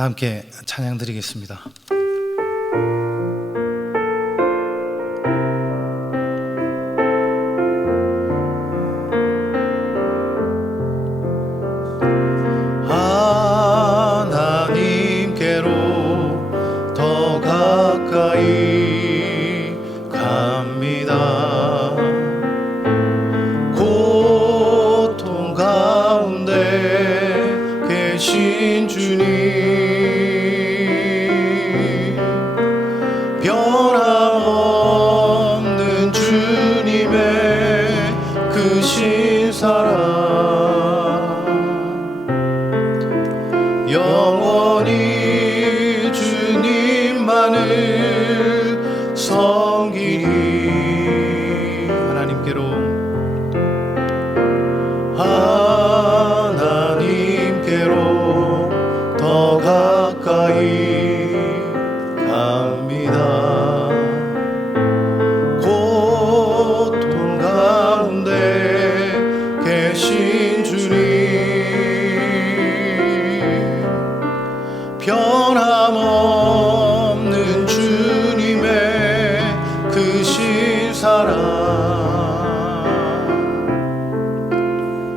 다 함께 찬양 드리겠습니다. 하나님께로 더 가까이 갑니다. 고통 가운데 계신 주님, 변함없는 주님의 크신 사랑, 영원히 주님만을 섬기리. 하나님께로 더 가까이 갑니다. 고통 가운데 계신 주님, 변함없는 주님의 크신 사랑,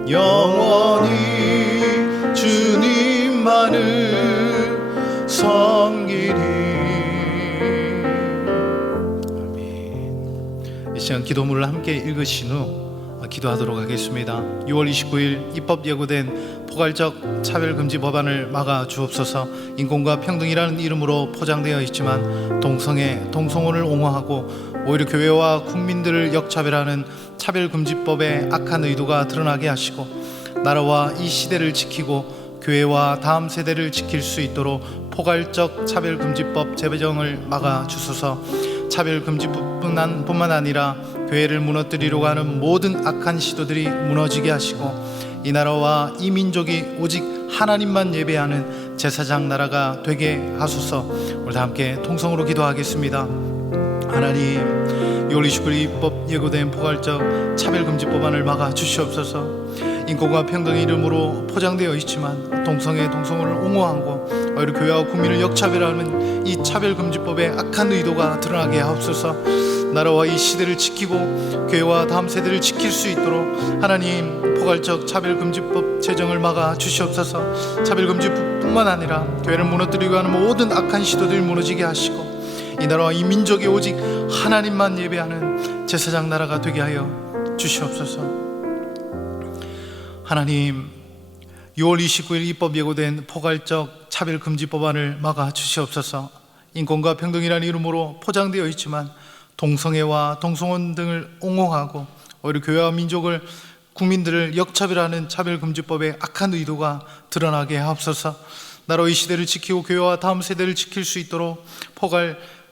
영원히 주님만을 섬기리. 아멘. 이 시간 기도문을 함께 읽으신 후 기도하도록 하겠습니다. 6월 29일 입법 예고된 포괄적 차별금지 법안을 막아 주옵소서. 인권과 평등이라는 이름으로 포장되어 있지만 동성혼을 옹호하고 오히려 교회와 국민들을 역차별하는 차별금지법의 악한 의도가 드러나게 하시고, 나라와 이 시대를 지키고 교회와 다음 세대를 지킬 수 있도록 포괄적 차별금지법 제정을 막아 주소서. 차별금지뿐만 아니라 교회를 무너뜨리려고 하는 모든 악한 시도들이 무너지게 하시고, 이 나라와 이 민족이 오직 하나님만 예배하는 제사장 나라가 되게 하소서. 우리 다 함께 통성으로 기도하겠습니다. 하나님, 6월 29일 입법 예고된 포괄적 차별금지법안을 막아 주시옵소서. 인권과 평등의 이름으로 포장되어 있지만 동성혼을 옹호하고 오히려 교회와 국민을 역차별하는 이 차별금지법의 악한 의도가 드러나게 하옵소서. 나라와 이 시대를 지키고 교회와 다음 세대를 지킬 수 있도록 하나님, 포괄적 차별금지법 제정을 막아 주시옵소서. 차별금지뿐만 아니라 교회를 무너뜨리고 하는 모든 악한 시도들 무너지게 하시고, 이 나라와 이 민족이 오직 하나님만 예배하는 제사장 나라가 되게 하여 주시옵소서. 하나님, 6월 29일 입법 예고된 포괄적 차별금지법안을 막아 주시옵소서. 인권과 평등이라는 이름으로 포장되어 있지만 동성애와 동성혼 등을 옹호하고 오히려 교회와 민족을, 국민들을 역차별하는 차별금지법의 악한 의도가 드러나게 하옵소서. 나로 이 시대를 지키고 교회와 다음 세대를 지킬 수 있도록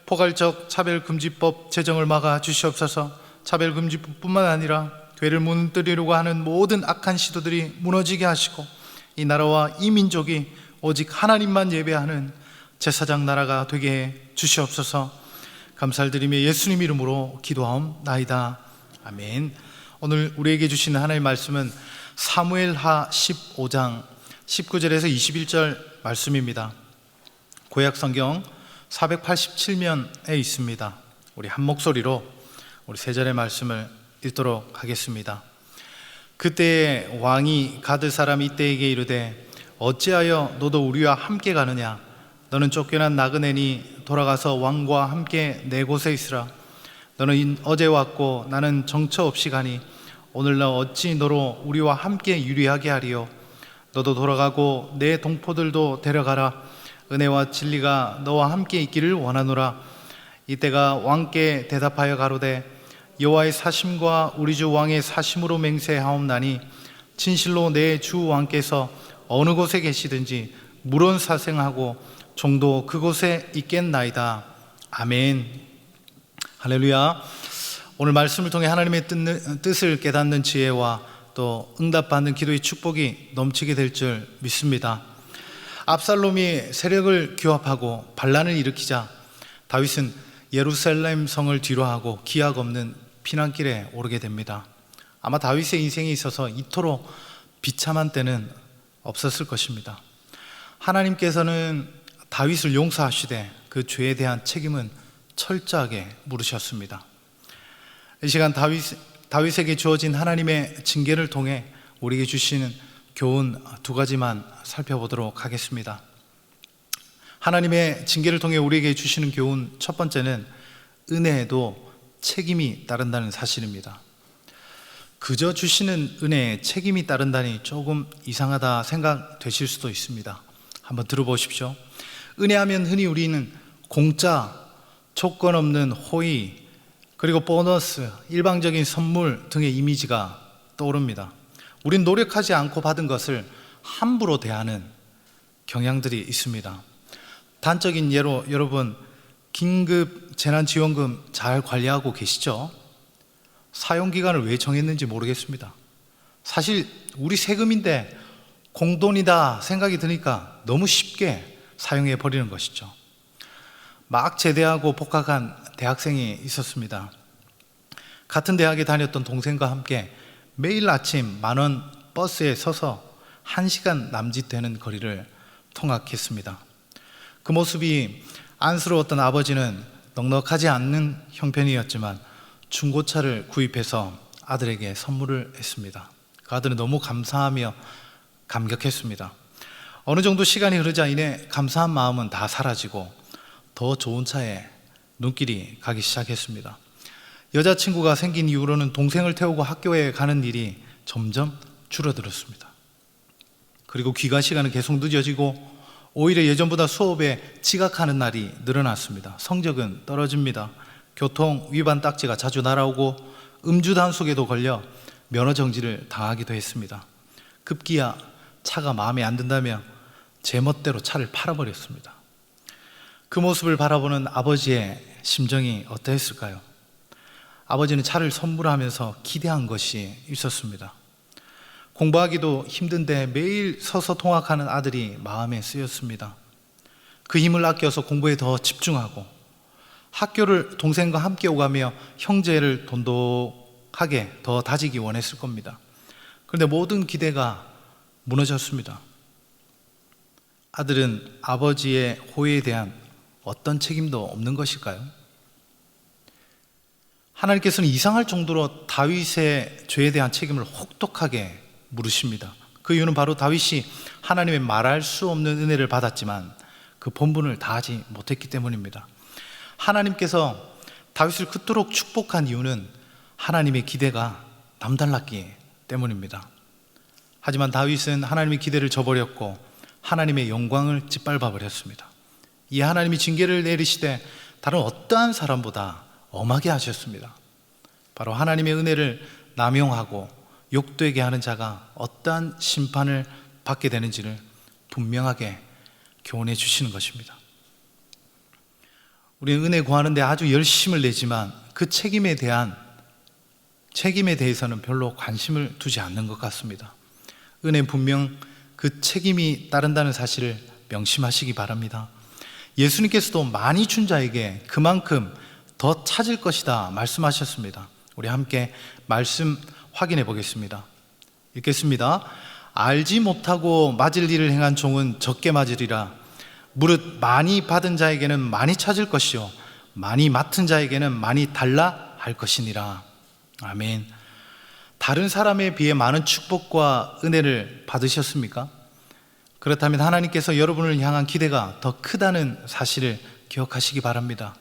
포괄적 차별금지법 제정을 막아 주시옵소서. 차별금지뿐만 아니라 교회를 무너뜨리려고 하는 모든 악한 시도들이 무너지게 하시고, 이 나라와 이 민족이 오직 하나님만 예배하는 제사장 나라가 되게 해 주시옵소서. 감사를 드리며 예수님 이름으로 기도하옵나이다. 아멘. 오늘 우리에게 주시는 하나님의 말씀은 사무엘하 15장 19절에서 21절 말씀입니다. 구약 성경 487면에 있습니다. 우리 한 목소리로 우리 세 절의 말씀을 읽도록 하겠습니다. 그때 왕이 가드 사람 이때에게 이르되, 어찌하여 너도 우리와 함께 가느냐? 너는 쫓겨난 나그네니 돌아가서 왕과 함께 내 곳에 있으라. 너는 어제 왔고 나는 정처 없이 가니 오늘날 어찌 너로 우리와 함께 유리하게 하리요? 너도 돌아가고 내 동포들도 데려가라. 은혜와 진리가 너와 함께 있기를 원하노라. 이때가 왕께 대답하여 가로되, 여호와의 사심과 우리 주 왕의 사심으로 맹세하옵나니 진실로 내 주 왕께서 어느 곳에 계시든지 물론 사생하고 종도 그곳에 있겠나이다. 아멘. 할렐루야. 오늘 말씀을 통해 하나님의 뜻을 깨닫는 지혜와 또 응답받는 기도의 축복이 넘치게 될 줄 믿습니다. 압살롬이 세력을 규합하고 반란을 일으키자 다윗은 예루살렘 성을 뒤로하고 기약 없는 피난길에 오르게 됩니다. 아마 다윗의 인생에 있어서 이토록 비참한 때는 없었을 것입니다. 하나님께서는 다윗을 용서하시되 그 죄에 대한 책임은 철저하게 물으셨습니다. 이 시간 다윗에게 주어진 하나님의 징계를 통해 우리에게 주시는 교훈 두 가지만 살펴보도록 하겠습니다. 하나님의 징계를 통해 우리에게 주시는 교훈 첫 번째는 은혜에도 책임이 따른다는 사실입니다. 그저 주시는 은혜에 책임이 따른다니 조금 이상하다 생각되실 수도 있습니다. 한번 들어보십시오. 은혜하면 흔히 우리는 공짜, 조건 없는 호의, 그리고 보너스, 일방적인 선물 등의 이미지가 떠오릅니다. 우린 노력하지 않고 받은 것을 함부로 대하는 경향들이 있습니다. 단적인 예로 여러분, 긴급 재난지원금 잘 관리하고 계시죠? 사용기간을 왜 정했는지 모르겠습니다. 사실 우리 세금인데 공돈이다 생각이 드니까 너무 쉽게 사용해 버리는 것이죠. 막 제대하고 복학한 대학생이 있었습니다. 같은 대학에 다녔던 동생과 함께 매일 아침 10,000원 버스에 서서 1시간 남짓 되는 거리를 통학했습니다. 그 모습이 안쓰러웠던 아버지는 넉넉하지 않는 형편이었지만 중고차를 구입해서 아들에게 선물을 했습니다. 그 아들은 너무 감사하며 감격했습니다. 어느 정도 시간이 흐르자 이내 감사한 마음은 다 사라지고 더 좋은 차에 눈길이 가기 시작했습니다. 여자친구가 생긴 이후로는 동생을 태우고 학교에 가는 일이 점점 줄어들었습니다. 그리고 귀가 시간은 계속 늦어지고 오히려 예전보다 수업에 지각하는 날이 늘어났습니다. 성적은 떨어집니다. 교통 위반 딱지가 자주 날아오고 음주 단속에도 걸려 면허 정지를 당하기도 했습니다. 급기야 차가 마음에 안 든다며 제멋대로 차를 팔아버렸습니다. 그 모습을 바라보는 아버지의 심정이 어떠했을까요? 아버지는 차를 선물하면서 기대한 것이 있었습니다. 공부하기도 힘든데 매일 서서 통학하는 아들이 마음에 쓰였습니다. 그 힘을 아껴서 공부에 더 집중하고 학교를 동생과 함께 오가며 형제를 돈독하게 더 다지기 원했을 겁니다. 그런데 모든 기대가 무너졌습니다. 아들은 아버지의 호의에 대한 어떤 책임도 없는 것일까요? 하나님께서는 이상할 정도로 다윗의 죄에 대한 책임을 혹독하게 물으십니다. 그 이유는 바로 다윗이 하나님의 말할 수 없는 은혜를 받았지만 그 본분을 다하지 못했기 때문입니다. 하나님께서 다윗을 그토록 축복한 이유는 하나님의 기대가 남달랐기 때문입니다. 하지만 다윗은 하나님의 기대를 저버렸고 하나님의 영광을 짓밟아 버렸습니다. 이 하나님이 징계를 내리시되 다른 어떠한 사람보다 엄하게 하셨습니다. 바로 하나님의 은혜를 남용하고 욕되게 하는 자가 어떠한 심판을 받게 되는지를 분명하게 교훈해 주시는 것입니다. 우리는 은혜 구하는 데 아주 열심을 내지만 그 책임에 대해서는 별로 관심을 두지 않는 것 같습니다. 은혜는 분명 그 책임이 따른다는 사실을 명심하시기 바랍니다. 예수님께서도 많이 준 자에게 그만큼 더 찾을 것이다 말씀하셨습니다. 우리 함께 말씀 확인해 보겠습니다. 읽겠습니다. 알지 못하고 맞을 일을 행한 종은 적게 맞으리라. 무릇 많이 받은 자에게는 많이 찾을 것이요 많이 맡은 자에게는 많이 달라 할 것이니라. 아멘. 다른 사람에 비해 많은 축복과 은혜를 받으셨습니까? 그렇다면 하나님께서 여러분을 향한 기대가 더 크다는 사실을 기억하시기 바랍니다.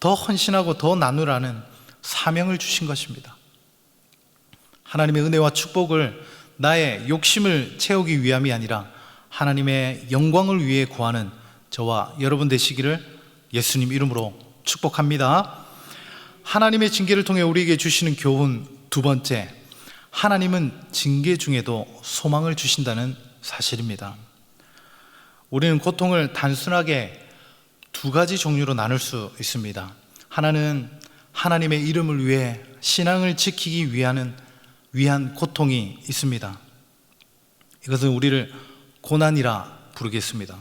더 헌신하고 더 나누라는 사명을 주신 것입니다. 하나님의 은혜와 축복을 나의 욕심을 채우기 위함이 아니라 하나님의 영광을 위해 구하는 저와 여러분 되시기를 예수님 이름으로 축복합니다. 하나님의 징계를 통해 우리에게 주시는 교훈 두 번째, 하나님은 징계 중에도 소망을 주신다는 사실입니다. 우리는 고통을 단순하게 두 가지 종류로 나눌 수 있습니다. 하나는 하나님의 이름을 위해 신앙을 지키기 위한 고통이 있습니다. 이것은 우리를 고난이라 부르겠습니다.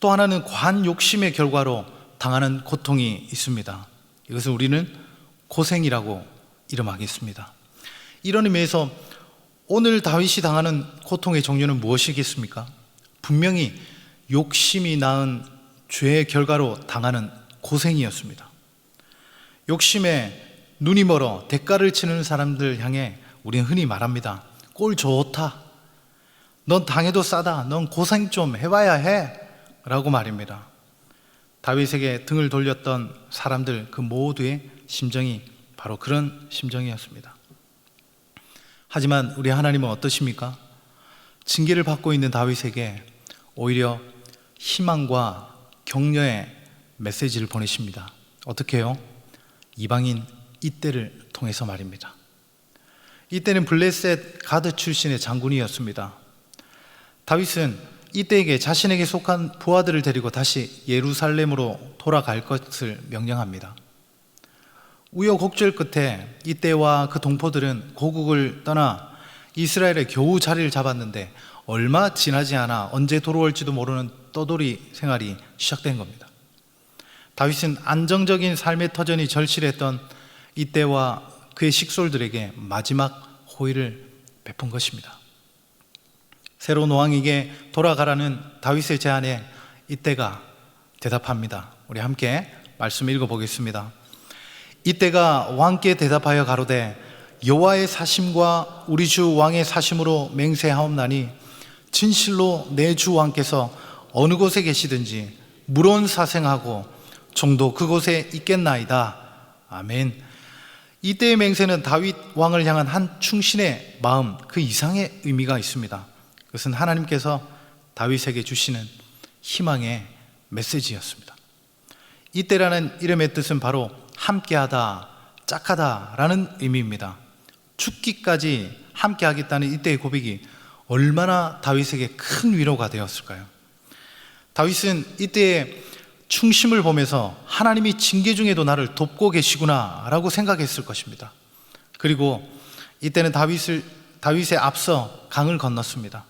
또 하나는 과한 욕심의 결과로 당하는 고통이 있습니다. 이것을 우리는 고생이라고 이름하겠습니다. 이런 의미에서 오늘 다윗이 당하는 고통의 종류는 무엇이겠습니까? 분명히 욕심이 낳은 죄의 결과로 당하는 고생이었습니다. 욕심에 눈이 멀어 대가를 치는 사람들 향해 우리는 흔히 말합니다. 꼴 좋다. 넌 당해도 싸다. 넌 고생 좀 해봐야 해. 라고 말입니다. 다윗에게 등을 돌렸던 사람들 그 모두의 심정이 바로 그런 심정이었습니다. 하지만 우리 하나님은 어떠십니까? 징계를 받고 있는 다윗에게 오히려 희망과 격려의 메시지를 보내십니다. 어떻게 해요? 이방인 이때를 통해서 말입니다. 이때는 블레셋 가드 출신의 장군이었습니다. 다윗은 이때에게 자신에게 속한 부하들을 데리고 다시 예루살렘으로 돌아갈 것을 명령합니다. 우여곡절 끝에 이때와 그 동포들은 고국을 떠나 이스라엘에 겨우 자리를 잡았는데 얼마 지나지 않아 언제 돌아올지도 모르는 떠돌이 생활이 시작된 겁니다. 다윗은 안정적인 삶의 터전이 절실했던 이때와 그의 식솔들에게 마지막 호의를 베푼 것입니다. 새로운 왕에게 돌아가라는 다윗의 제안에 이때가 대답합니다. 우리 함께 말씀 읽어보겠습니다. 이때가 왕께 대답하여 가로되 여호와의 사심과 우리 주 왕의 사심으로 맹세하옵나니 진실로 내 주 왕께서 어느 곳에 계시든지 물론 사생하고 종도 그곳에 있겠나이다. 아멘. 이때의 맹세는 다윗 왕을 향한 한 충신의 마음 그 이상의 의미가 있습니다. 그것은 하나님께서 다윗에게 주시는 희망의 메시지였습니다. 이때라는 이름의 뜻은 바로 함께하다, 짝하다라는 의미입니다. 죽기까지 함께하겠다는 이때의 고백이 얼마나 다윗에게 큰 위로가 되었을까요? 다윗은 이때의 충심을 보면서 하나님이 징계 중에도 나를 돕고 계시구나 라고 생각했을 것입니다. 그리고 이때는 다윗에 앞서 강을 건넜습니다.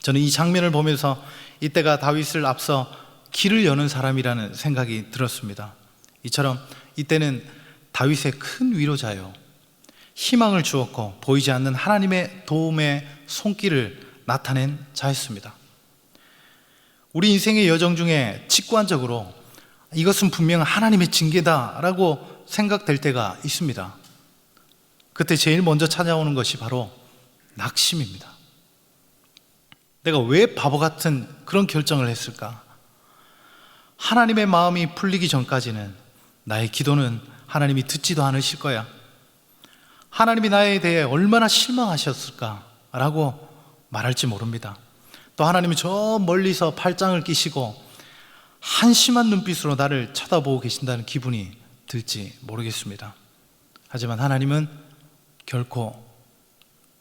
저는 이 장면을 보면서 이때가 다윗을 앞서 길을 여는 사람이라는 생각이 들었습니다. 이처럼 이때는 다윗의 큰 위로자요, 희망을 주었고 보이지 않는 하나님의 도움의 손길을 나타낸 자였습니다. 우리 인생의 여정 중에 직관적으로 이것은 분명 하나님의 징계다라고 생각될 때가 있습니다. 그때 제일 먼저 찾아오는 것이 바로 낙심입니다. 내가 왜 바보 같은 그런 결정을 했을까? 하나님의 마음이 풀리기 전까지는 나의 기도는 하나님이 듣지도 않으실 거야. 하나님이 나에 대해 얼마나 실망하셨을까라고 말할지 모릅니다. 또 하나님이 저 멀리서 팔짱을 끼시고 한심한 눈빛으로 나를 쳐다보고 계신다는 기분이 들지 모르겠습니다. 하지만 하나님은 결코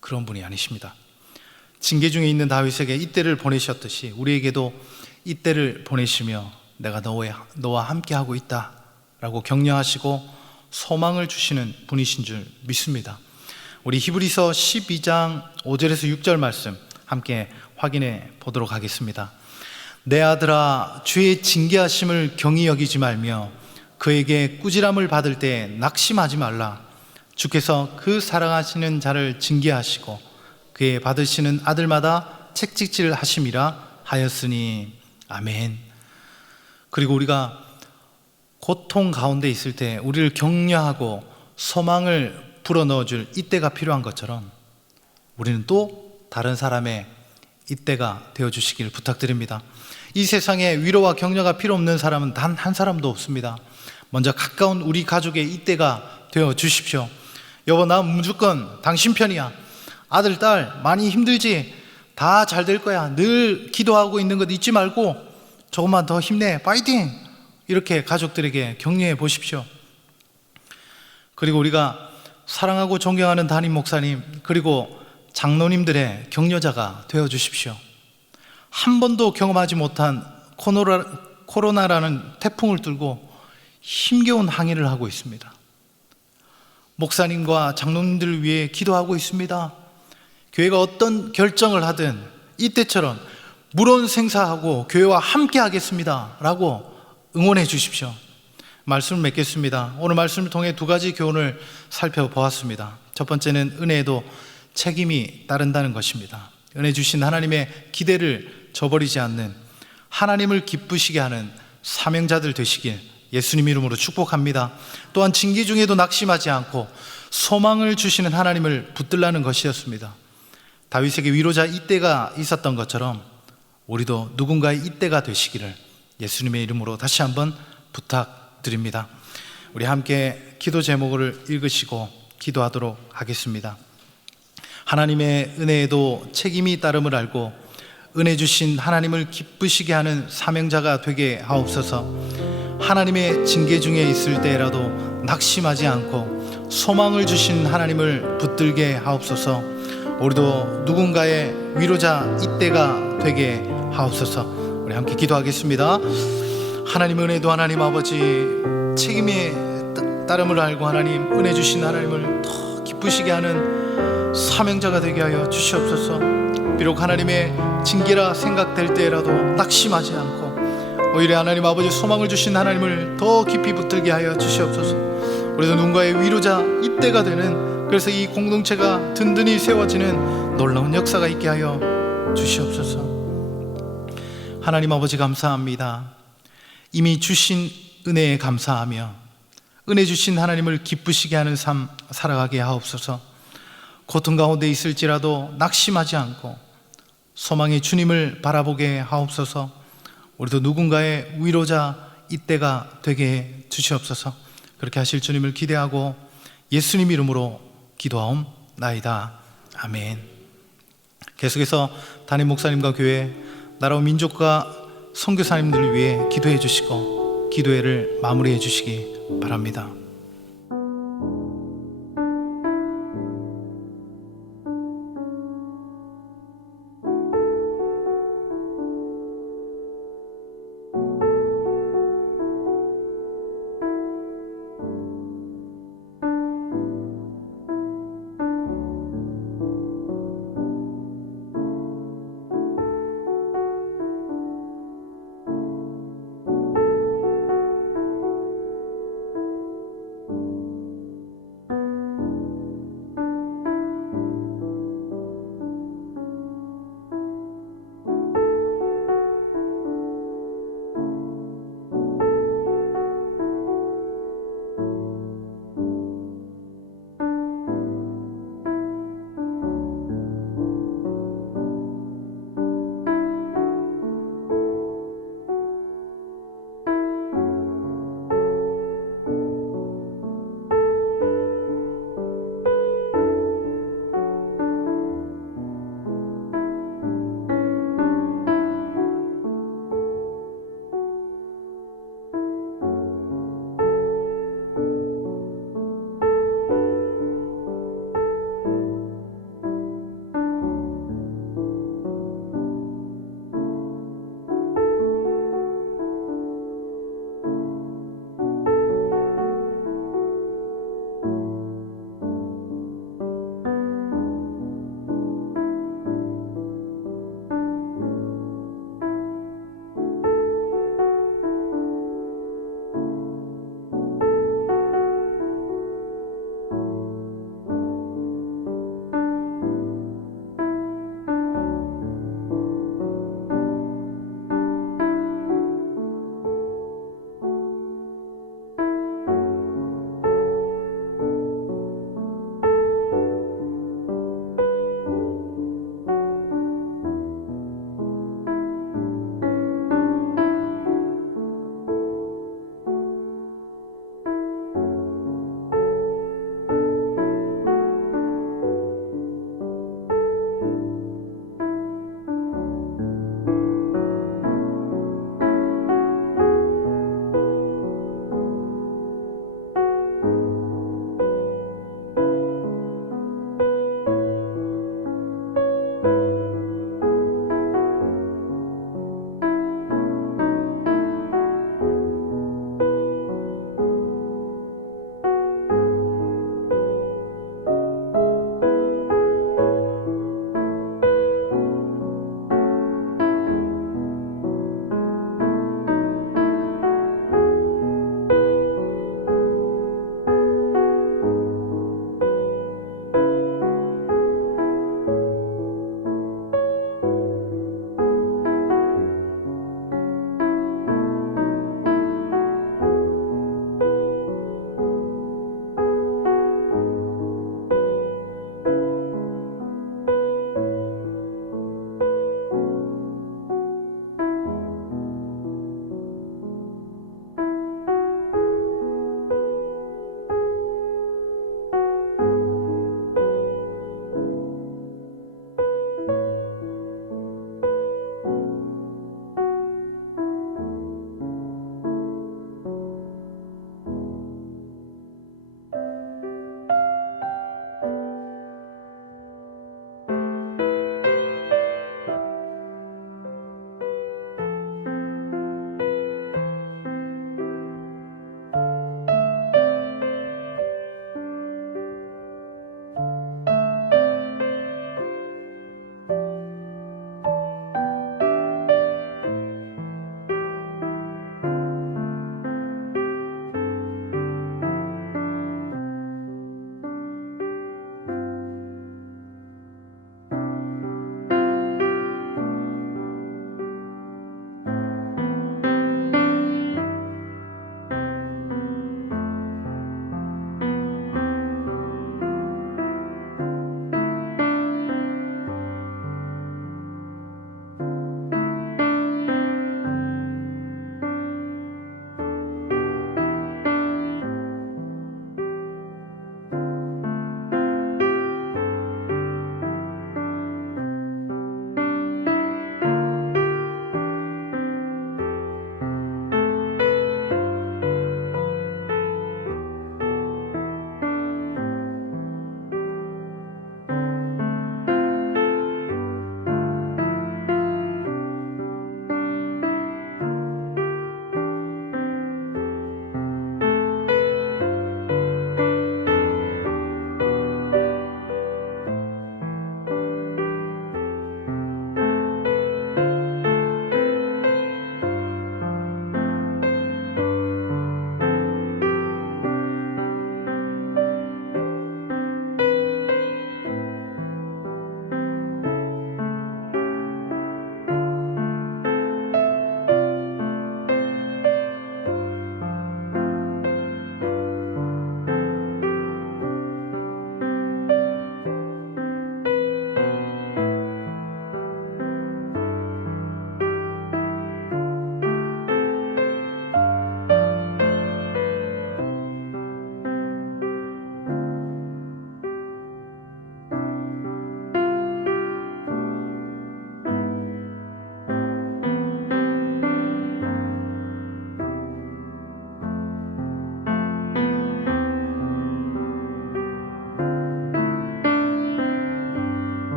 그런 분이 아니십니다. 징계 중에 있는 다윗에게 이때를 보내셨듯이 우리에게도 이때를 보내시며 내가 너와 함께하고 있다 라고 격려하시고 소망을 주시는 분이신 줄 믿습니다. 우리 히브리서 12장 5절에서 6절 말씀 함께 확인해 보도록 하겠습니다. 내 아들아, 주의 징계하심을 경히 여기지 말며 그에게 꾸지람을 받을 때 낙심하지 말라. 주께서 그 사랑하시는 자를 징계하시고 그의 받으시는 아들마다 책찍질 하심이라 하였으니. 아멘. 그리고 우리가 고통 가운데 있을 때 우리를 격려하고 소망을 불어넣어줄 이때가 필요한 것처럼 우리는 또 다른 사람의 이때가 되어주시길 부탁드립니다. 이 세상에 위로와 격려가 필요 없는 사람은 단 한 사람도 없습니다. 먼저 가까운 우리 가족의 이때가 되어주십시오. 여보, 나 무조건 당신 편이야. 아들, 딸 많이 힘들지? 다 잘 될 거야. 늘 기도하고 있는 것 잊지 말고 조금만 더 힘내. 파이팅! 이렇게 가족들에게 격려해 보십시오. 그리고 우리가 사랑하고 존경하는 담임 목사님 그리고 장로님들의 격려자가 되어주십시오. 한 번도 경험하지 못한 코로나라는 태풍을 뚫고 힘겨운 항해를 하고 있습니다. 목사님과 장로님들을 위해 기도하고 있습니다. 교회가 어떤 결정을 하든 이때처럼 물온생사하고 교회와 함께 하겠습니다 라고 응원해 주십시오. 말씀을 맺겠습니다. 오늘 말씀을 통해 두 가지 교훈을 살펴보았습니다. 첫 번째는 은혜에도 책임이 따른다는 것입니다. 은혜 주신 하나님의 기대를 저버리지 않는 하나님을 기쁘시게 하는 사명자들 되시길 예수님 이름으로 축복합니다. 또한 징계 중에도 낙심하지 않고 소망을 주시는 하나님을 붙들라는 것이었습니다. 다윗에게 위로자 이때가 있었던 것처럼 우리도 누군가의 이때가 되시기를 예수님의 이름으로 다시 한번 부탁드립니다. 우리 함께 기도 제목을 읽으시고 기도하도록 하겠습니다. 하나님의 은혜에도 책임이 따름을 알고 은혜 주신 하나님을 기쁘시게 하는 사명자가 되게 하옵소서. 하나님의 징계 중에 있을 때라도 낙심하지 않고 소망을 주신 하나님을 붙들게 하옵소서. 우리도 누군가의 위로자 이때가 되게 하옵소서. 우리 함께 기도하겠습니다. 하나님 은혜도 하나님 아버지 책임의 따름을 알고 하나님 은혜 주신 하나님을 더 기쁘시게 하는 사명자가 되게 하여 주시옵소서. 비록 하나님의 징계라 생각될 때라도 낙심하지 않고 오히려 하나님 아버지 소망을 주신 하나님을 더 깊이 붙들게 하여 주시옵소서. 우리도 누군가의 위로자 이때가 되는, 그래서 이 공동체가 든든히 세워지는 놀라운 역사가 있게 하여 주시옵소서. 하나님 아버지 감사합니다. 이미 주신 은혜에 감사하며 은혜 주신 하나님을 기쁘시게 하는 삶 살아가게 하옵소서. 고통 가운데 있을지라도 낙심하지 않고 소망의 주님을 바라보게 하옵소서. 우리도 누군가의 위로자 이때가 되게 해 주시옵소서. 그렇게 하실 주님을 기대하고 예수님 이름으로 기도하옵나이다. 아멘. 계속해서 담임 목사님과 교회, 나라와 민족과 선교사님들을 위해 기도해 주시고 기도회를 마무리해 주시기 바랍니다.